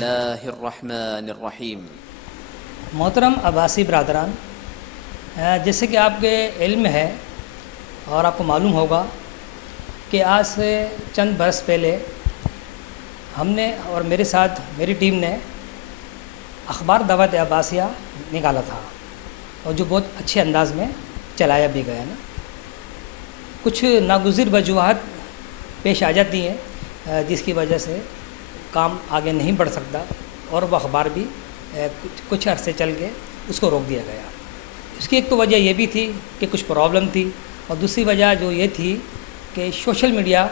الله الرحمن الرحیم۔ محترم عباسی برادران، جیسے کہ آپ کے علم ہے اور آپ کو معلوم ہوگا کہ آج سے چند برس پہلے ہم نے اور میرے ساتھ میری ٹیم نے اخبار دعوت عباسیہ نکالا تھا، اور جو بہت اچھے انداز میں چلایا بھی گیا نا۔ کچھ ناگزیر وجوہات پیش آ جاتی ہیں جس کی وجہ سے کام آگے نہیں بڑھ سکتا، اور وہ اخبار بھی کچھ عرصے چل کے اس کو روک دیا گیا۔ اس کی ایک تو وجہ یہ بھی تھی کہ کچھ پرابلم تھی، اور دوسری وجہ جو یہ تھی کہ سوشل میڈیا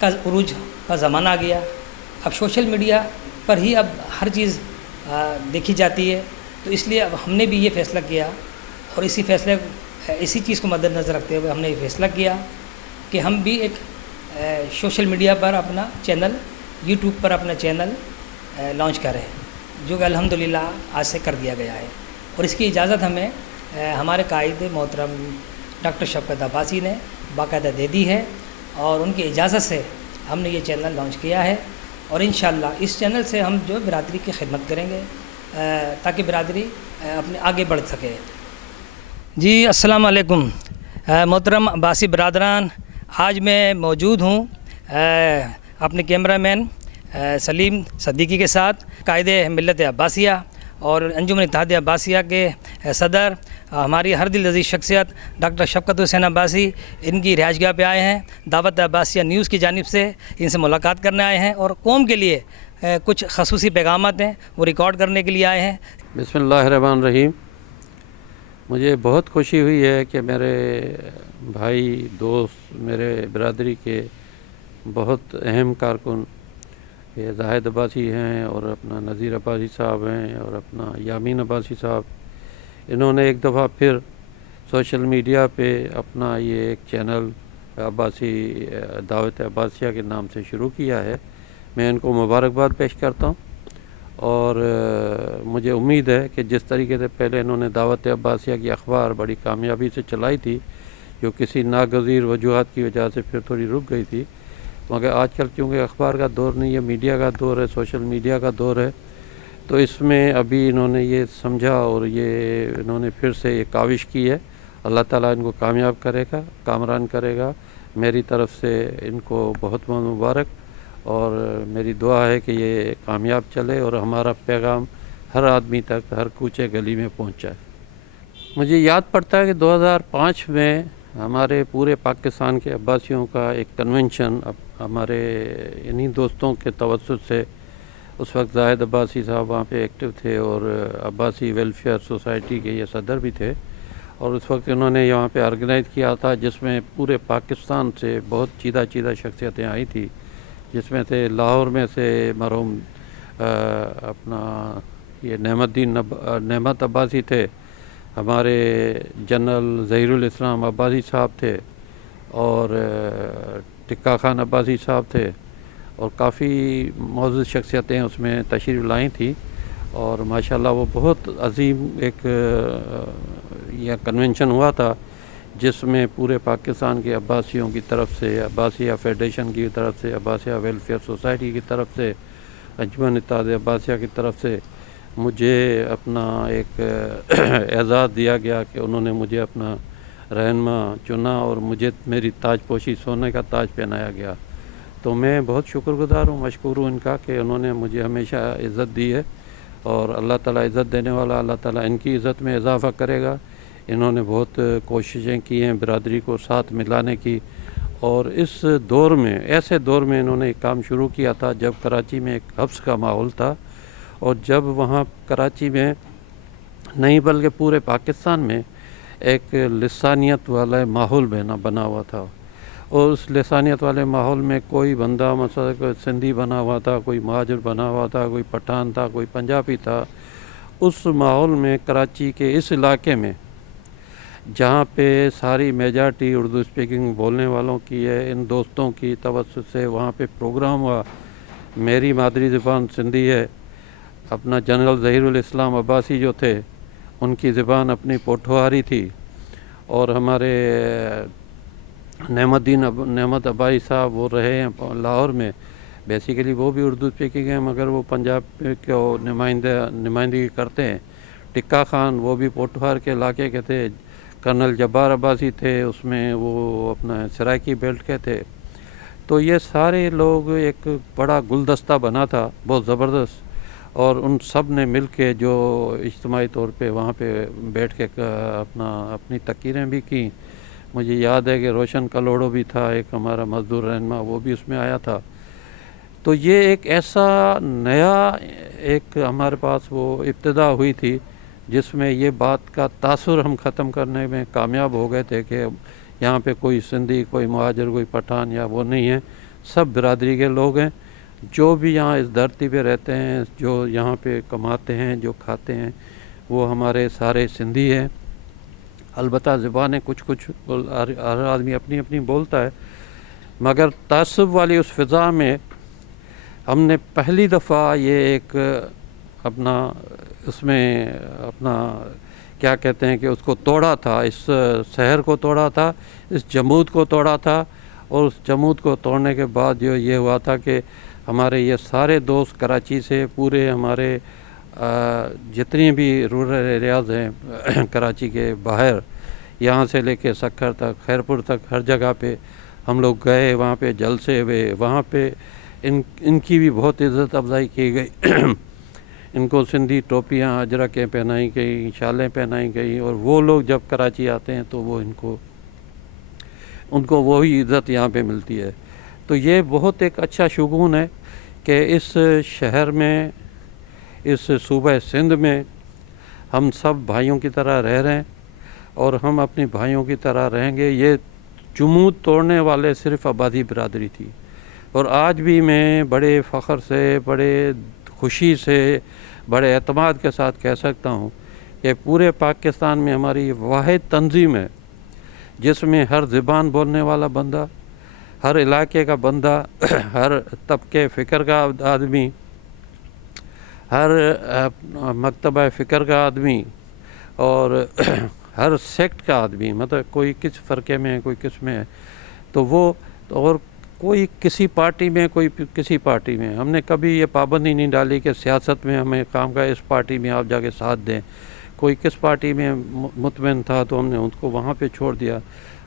کا عروج کا زمانہ آ گیا۔ اب سوشل میڈیا پر ہی اب ہر چیز دیکھی جاتی ہے، تو اس لیے اب ہم نے بھی یہ فیصلہ کیا، اور اسی چیز کو مد نظر رکھتے ہوئے ہم نے یہ فیصلہ کیا کہ ہم بھی ایک سوشل میڈیا پر اپنا چینل، یوٹیوب پر اپنا چینل لانچ کریں، جو کہ الحمدللہ آج سے کر دیا گیا ہے۔ اور اس کی اجازت ہمیں ہمارے قائد محترم ڈاکٹر شفقت عباسی نے باقاعدہ دے دی ہے، اور ان کی اجازت سے ہم نے یہ چینل لانچ کیا ہے، اور انشاءاللہ اس چینل سے ہم جو برادری کی خدمت کریں گے تاکہ برادری اپنے آگے بڑھ سکے۔ جی السلام علیکم محترم عباسی برادران، آج میں موجود ہوں اپنے کیمرہ مین سلیم صدیقی کے ساتھ، قائد ملت عباسیہ اور انجمن اتحاد عباسیہ کے صدر، ہماری ہر دل عزیز شخصیت ڈاکٹر شفقت حسین عباسی، ان کی رہائش گاہ پہ آئے ہیں۔ دعوت عباسیہ نیوز کی جانب سے ان سے ملاقات کرنے آئے ہیں، اور قوم کے لیے کچھ خصوصی پیغامات ہیں وہ ریکارڈ کرنے کے لیے آئے ہیں۔ بسم اللہ الرحمن الرحیم۔ مجھے بہت خوشی ہوئی ہے کہ میرے بھائی، دوست، میرے برادری کے بہت اہم کارکن یہ زاہد عباسی ہیں، اور اپنا نذیر عباسی صاحب ہیں، اور اپنا یامین عباسی صاحب، انہوں نے ایک دفعہ پھر سوشل میڈیا پہ اپنا یہ ایک چینل عباسی دعوت عباسیہ کے نام سے شروع کیا ہے۔ میں ان کو مبارکباد پیش کرتا ہوں، اور مجھے امید ہے کہ جس طریقے سے پہلے انہوں نے دعوت عباسیہ کی اخبار بڑی کامیابی سے چلائی تھی، جو کسی ناگزیر وجوہات کی وجہ سے پھر تھوڑی رک گئی تھی، مگر آج کل چونکہ اخبار کا دور نہیں ہے، میڈیا کا دور ہے، سوشل میڈیا کا دور ہے، تو اس میں ابھی انہوں نے یہ سمجھا، اور یہ انہوں نے پھر سے یہ کاوش کی ہے۔ اللہ تعالیٰ ان کو کامیاب کرے گا، کامران کرے گا۔ میری طرف سے ان کو بہت بہت مبارک، اور میری دعا ہے کہ یہ کامیاب چلے اور ہمارا پیغام ہر آدمی تک، ہر کوچے گلی میں پہنچ جائے۔ مجھے یاد پڑتا ہے کہ 2005 میں ہمارے پورے پاکستان کے عباسیوں کا ایک کنونشن ہمارے انہی دوستوں کے توسط سے، اس وقت زاہد عباسی صاحب وہاں پہ ایکٹیو تھے، اور عباسی ویلفیئر سوسائٹی کے یہ صدر بھی تھے، اور اس وقت انہوں نے یہاں پہ آرگنائز کیا تھا، جس میں پورے پاکستان سے بہت چیدہ شخصیتیں آئی تھی، جس میں سے لاہور میں سے مرحوم اپنا یہ نعمت عباسی تھے، ہمارے جنرل ظہیر الاسلام عباسی صاحب تھے، اور ٹکا خان عباسی صاحب تھے، اور کافی معزز شخصیتیں اس میں تشریف لائی تھیں، اور ماشاءاللہ وہ بہت عظیم ایک یہ کنونشن ہوا تھا، جس میں پورے پاکستان کے عباسیوں کی طرف سے، عباسیہ فیڈریشن کی طرف سے، عباسیہ ویلفیئر سوسائٹی کی طرف سے، انجمن اتحاد عباسیہ کی طرف سے مجھے اپنا ایک اعزاز دیا گیا کہ انہوں نے مجھے اپنا رہنما چنا، اور مجھے میری تاج پوشی سونے کا تاج پہنایا گیا۔ تو میں بہت شکر گزار ہوں، مشکور ہوں ان کا کہ انہوں نے مجھے ہمیشہ عزت دی ہے، اور اللہ تعالیٰ عزت دینے والا، اللہ تعالیٰ ان کی عزت میں اضافہ کرے گا۔ انہوں نے بہت کوششیں کی ہیں برادری کو ساتھ ملانے کی، اور اس دور میں، ایسے دور میں انہوں نے ایک کام شروع کیا تھا جب کراچی میں ایک حبس کا ماحول تھا، اور جب وہاں کراچی میں نہیں بلکہ پورے پاکستان میں ایک لسانیت والا ماحول بنا ہوا تھا، اور اس لسانیت والے ماحول میں کوئی بندہ مثلا کوئی سندھی بنا ہوا تھا، کوئی مہاجر بنا ہوا تھا، کوئی پٹھان تھا، کوئی پنجابی تھا۔ اس ماحول میں کراچی کے اس علاقے میں جہاں پہ ساری میجارٹی اردو اسپیکنگ بولنے والوں کی ہے، ان دوستوں کی توسط سے وہاں پہ پروگرام ہوا۔ میری مادری زبان سندھی ہے، اپنا جنرل ظہیر الاسلام عباسی جو تھے ان کی زبان اپنی پوٹھوہاری تھی، اور ہمارے نعمت عباسی صاحب وہ رہے ہیں لاہور میں، بیسیکلی وہ بھی اردو اسپیکنگ ہیں مگر وہ پنجاب کو نمائندگی کرتے ہیں. ٹکا خان وہ بھی پوٹھوہار کے علاقے کے تھے. کرنل جبار عباسی تھے, اس میں وہ اپنا سرائکی بیلٹ کے تھے. تو یہ سارے لوگ ایک بڑا گلدستہ بنا تھا بہت زبردست, اور ان سب نے مل کے جو اجتماعی طور پہ وہاں پہ بیٹھ کے اپنی تقریریں بھی کیں. مجھے یاد ہے کہ روشن کلوڑو بھی تھا, ایک ہمارا مزدور رہنما, وہ بھی اس میں آیا تھا. تو یہ ایک ایسا نیا ایک ہمارے پاس وہ ابتدا ہوئی تھی جس میں یہ بات کا تاثر ہم ختم کرنے میں کامیاب ہو گئے تھے کہ یہاں پہ کوئی سندھی, کوئی مہاجر, کوئی پٹھان یا وہ نہیں ہے, سب برادری کے لوگ ہیں. جو بھی یہاں اس دھرتی پہ رہتے ہیں, جو یہاں پہ کماتے ہیں, جو کھاتے ہیں, وہ ہمارے سارے سندھی ہیں. البتہ زبانیں کچھ ہر آدمی اپنی اپنی بولتا ہے, مگر تعصب والی اس فضا میں ہم نے پہلی دفعہ یہ ایک اپنا اس میں اپنا کیا کہتے ہیں کہ اس کو توڑا تھا, اس شہر کو توڑا تھا, اس جمود کو توڑا تھا. اور اس جمود کو توڑنے کے بعد جو یہ ہوا تھا کہ ہمارے یہ سارے دوست کراچی سے, پورے ہمارے جتنی بھی رورل ایریاز ہیں کراچی کے باہر, یہاں سے لے کے سکھر تک, خیرپور تک, ہر جگہ پہ ہم لوگ گئے. وہاں پہ جلسے ہوئے, وہاں پہ ان کی بھی بہت عزت افزائی کی گئی. ان کو سندھی ٹوپیاں اجرکیں پہنائی گئی, شالیں پہنائی گئی, اور وہ لوگ جب کراچی آتے ہیں تو وہ ان کو وہی عزت یہاں پہ ملتی ہے. تو یہ بہت ایک اچھا شگون ہے کہ اس شہر میں, اس صوبہ سندھ میں ہم سب بھائیوں کی طرح رہ رہے ہیں, اور ہم اپنے بھائیوں کی طرح رہیں گے. یہ جمود توڑنے والے صرف آبادی برادری تھی, اور آج بھی میں بڑے فخر سے, بڑے خوشی سے, بڑے اعتماد کے ساتھ کہہ سکتا ہوں کہ پورے پاکستان میں ہماری واحد تنظیم ہے جس میں ہر زبان بولنے والا بندہ, ہر علاقے کا بندہ, ہر طبقے فکر کا آدمی, ہر مکتبہ فکر کا آدمی, اور ہر سیکٹ کا آدمی, مطلب کوئی کس فرقے میں ہے, کوئی کس میں ہے, تو وہ, اور کوئی کسی پارٹی میں, کوئی کسی پارٹی میں. ہم نے کبھی یہ پابندی نہیں ڈالی کہ سیاست میں ہمیں کام کا اس پارٹی میں آپ جا کے ساتھ دیں. کوئی کس پارٹی میں مطمئن تھا تو ہم نے ان کو وہاں پہ چھوڑ دیا.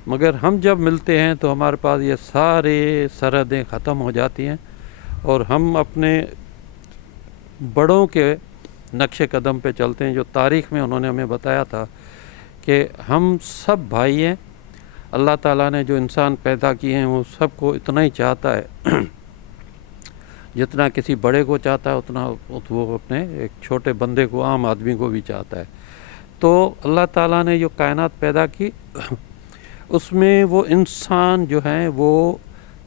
مگر ہم جب ملتے ہیں تو ہمارے پاس یہ سارے سرحدیں ختم ہو جاتی ہیں, اور ہم اپنے بڑوں کے نقش قدم پہ چلتے ہیں جو تاریخ میں انہوں نے ہمیں بتایا تھا کہ ہم سب بھائی ہیں. اللہ تعالیٰ نے جو انسان پیدا کیے ہیں وہ سب کو اتنا ہی چاہتا ہے جتنا کسی بڑے کو چاہتا ہے, اتنا وہ اپنے ایک چھوٹے بندے کو, عام آدمی کو بھی چاہتا ہے. تو اللہ تعالیٰ نے جو کائنات پیدا کی اس میں وہ انسان جو ہیں وہ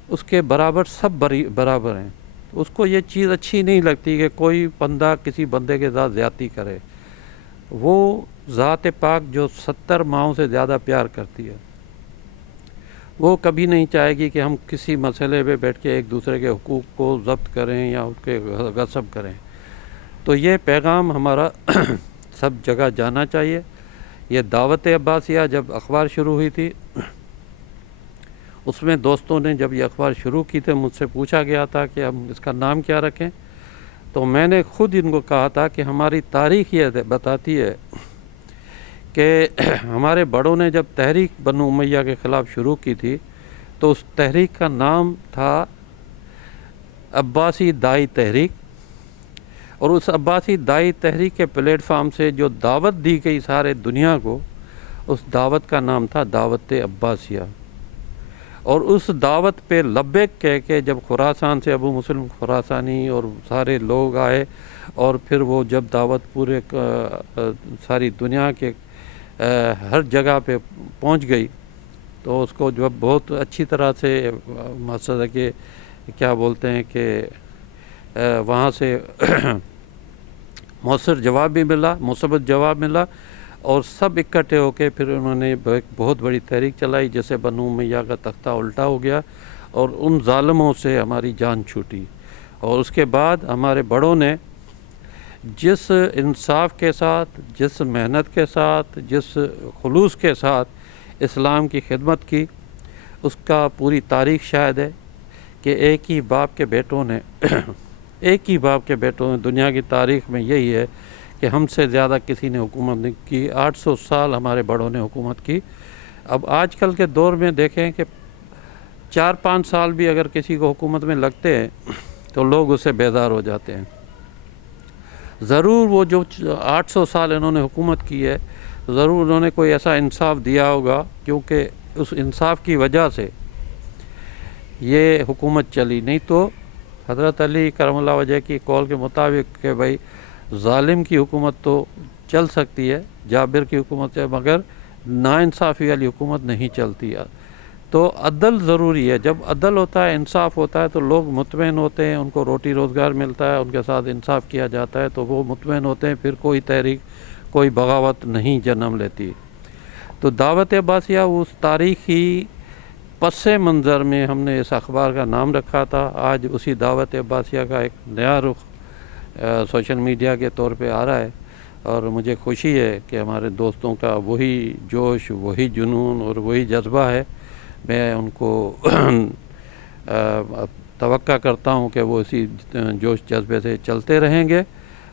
اس کے برابر سب برابر ہیں. اس کو یہ چیز اچھی نہیں لگتی کہ کوئی بندہ کسی بندے کے ساتھ زیادتی کرے. وہ ذات پاک جو 70 ماہوں سے زیادہ پیار کرتی ہے, وہ کبھی نہیں چاہے گی کہ ہم کسی مسئلے پہ بیٹھ کے ایک دوسرے کے حقوق کو ضبط کریں یا اس کے غصب کریں. تو یہ پیغام ہمارا سب جگہ جانا چاہیے. یہ دعوت عباسیہ جب اخبار شروع ہوئی تھی, اس میں دوستوں نے جب یہ اخبار شروع کی تھے مجھ سے پوچھا گیا تھا کہ ہم اس کا نام کیا رکھیں, تو میں نے خود ان کو کہا تھا کہ ہماری تاریخ یہ بتاتی ہے کہ ہمارے بڑوں نے جب تحریک بنو امیہ کے خلاف شروع کی تھی تو اس تحریک کا نام تھا عباسی دائی تحریک, اور اس عباسی دائی تحریک کے پلیٹ فارم سے جو دعوت دی گئی سارے دنیا کو, اس دعوت کا نام تھا دعوت عباسیہ. اور اس دعوت پہ لبیک کہہ کے جب خراسان سے ابو مسلم خراسانی اور سارے لوگ آئے, اور پھر وہ جب دعوت پورے ساری دنیا کے ہر جگہ پہ پہنچ گئی, تو اس کو جو بہت اچھی طرح سے مقصد ہے کہ کیا بولتے ہیں کہ وہاں سے مؤثر جواب بھی ملا, مثبت جواب ملا, اور سب اکٹھے ہو کے پھر انہوں نے ایک بہت بڑی تحریک چلائی جیسے بنو امیہ کا تختہ الٹا ہو گیا, اور ان ظالموں سے ہماری جان چھوٹی. اور اس کے بعد ہمارے بڑوں نے جس انصاف کے ساتھ, جس محنت کے ساتھ, جس خلوص کے ساتھ اسلام کی خدمت کی, اس کا پوری تاریخ شاہد ہے کہ ایک ہی باپ کے بیٹوں نے ایک ہی باپ کے بیٹوں نے دنیا کی تاریخ میں یہی ہے کہ ہم سے زیادہ کسی نے حکومت نہیں کی. 800 سال ہمارے بڑوں نے حکومت کی. اب آج کل کے دور میں دیکھیں کہ 4-5 سال بھی اگر کسی کو حکومت میں لگتے ہیں تو لوگ اسے بیدار ہو جاتے ہیں. ضرور وہ جو 800 سال انہوں نے حکومت کی ہے ضرور انہوں نے کوئی ایسا انصاف دیا ہوگا, کیونکہ اس انصاف کی وجہ سے یہ حکومت چلی. نہیں تو حضرت علی کرم اللہ وجہ کی قول کے مطابق کہ بھائی ظالم کی حکومت تو چل سکتی ہے, جابر کی حکومت ہے, مگر ناانصافی والی حکومت نہیں چلتی ہے. تو عدل ضروری ہے. جب عدل ہوتا ہے, انصاف ہوتا ہے تو لوگ مطمئن ہوتے ہیں, ان کو روٹی روزگار ملتا ہے, ان کے ساتھ انصاف کیا جاتا ہے تو وہ مطمئن ہوتے ہیں, پھر کوئی تحریک کوئی بغاوت نہیں جنم لیتی. تو دعوت عباسیہ اس تاریخی پس منظر میں ہم نے اس اخبار کا نام رکھا تھا. آج اسی دعوت عباسیہ کا ایک نیا رخ سوشل میڈیا کے طور پہ آ رہا ہے, اور مجھے خوشی ہے کہ ہمارے دوستوں کا وہی جوش, وہی جنون اور وہی جذبہ ہے. میں ان کو توقع کرتا ہوں کہ وہ اسی جوش جذبے سے چلتے رہیں گے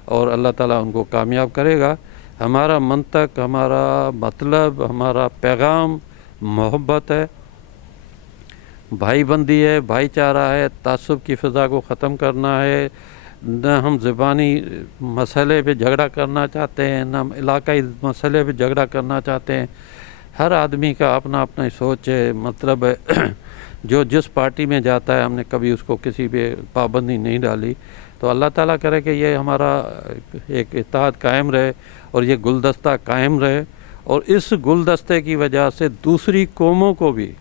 اور اللہ تعالیٰ ان کو کامیاب کرے گا. ہمارا منطق, ہمارا مطلب, ہمارا پیغام محبت ہے, بھائی بندی ہے, بھائی چارہ ہے. تعصب کی فضا کو ختم کرنا ہے. نہ ہم زبانی مسئلے پہ جھگڑا کرنا چاہتے ہیں, نہ ہم علاقائی مسئلے پہ جھگڑا کرنا چاہتے ہیں. ہر آدمی کا اپنا اپنا سوچ ہے, مطلب ہے. جو جس پارٹی میں جاتا ہے ہم نے کبھی اس کو کسی پہ پابندی نہیں ڈالی. تو اللہ تعالیٰ کرے کہ یہ ہمارا ایک اتحاد قائم رہے اور یہ گلدستہ قائم رہے, اور اس گلدستے کی وجہ سے دوسری قوموں کو بھی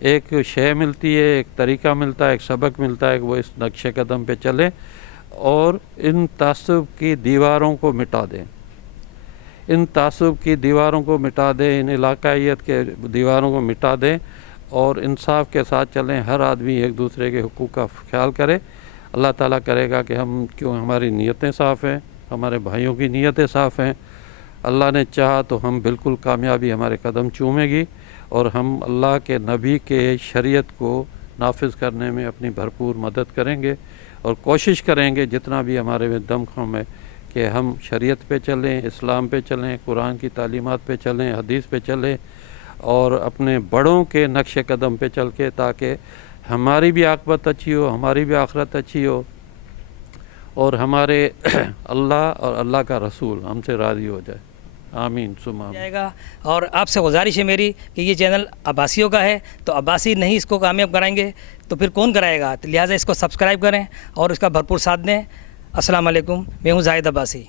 ایک شے ملتی ہے, ایک طریقہ ملتا ہے, ایک سبق ملتا ہے کہ وہ اس نقش قدم پہ چلیں اور ان تعصب کی دیواروں کو مٹا دیں. ان تعصب کی دیواروں کو مٹا دیں, ان علاقائیت کے دیواروں کو مٹا دیں اور انصاف کے ساتھ چلیں. ہر آدمی ایک دوسرے کے حقوق کا خیال کرے. اللہ تعالیٰ کرے گا کہ ہماری نیتیں صاف ہیں, ہمارے بھائیوں کی نیتیں صاف ہیں. اللہ نے چاہا تو ہم بالکل کامیابی ہمارے قدم چومے گی اور ہم اللہ کے نبی کے شریعت کو نافذ کرنے میں اپنی بھرپور مدد کریں گے اور کوشش کریں گے جتنا بھی ہمارے میں دم خم ہے کہ ہم شریعت پہ چلیں, اسلام پہ چلیں, قرآن کی تعلیمات پہ چلیں, حدیث پہ چلیں اور اپنے بڑوں کے نقش قدم پہ چل کے, تاکہ ہماری بھی عاقبت اچھی ہو, ہماری بھی آخرت اچھی ہو اور ہمارے اللہ اور اللہ کا رسول ہم سے راضی ہو جائے. آمین ثم آمین. جائے گا. اور آپ سے گزارش ہے میری کہ یہ چینل عباسیوں کا ہے, تو عباسی نہیں اس کو کامیاب کرائیں گے تو پھر کون کرائے گا؟ تو لہٰذا اس کو سبسکرائب کریں اور اس کا بھرپور ساتھ دیں. السلام علیکم, میں ہوں زاہد عباسی.